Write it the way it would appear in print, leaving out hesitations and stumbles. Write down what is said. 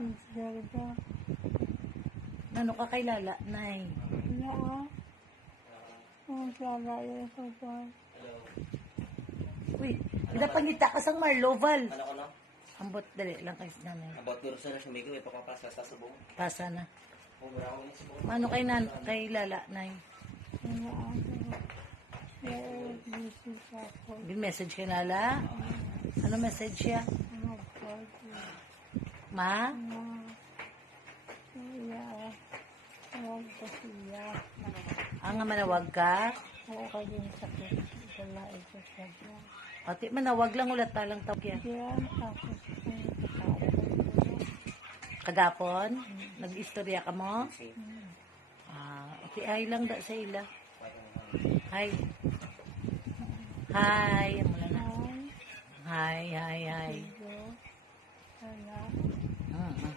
Sincerda. Ano ka kay Lala, Nay? Wala. Ang sala yun sa buwan. Uy, pinapangita ka sang Marloval. Ano ko no? Ambot, dali lang kay Nanay. About pero sa nasa migo, ipapapasa sa subong. Pasa na. Wala akong yung subong. Ano kay Lala, Nay? Wala ako. Kaya busy pa ako. Bin-message kay Lala? Ano message siya? Ano po? Ma? Kaya, huwag ko siya. Ang nga manawag ka? Oo ka din sakit. Wala ito sa buwan. O, ti manawag lang ulat talang tawag yan. Kaya, tapos kung kasama. Kagapon? Nag-istorya ka mo? Kasi, Ti ay lang da sa ila. Hi. Hi. Mula na. Ay, Hi. Diyo, wala. Mm-mm.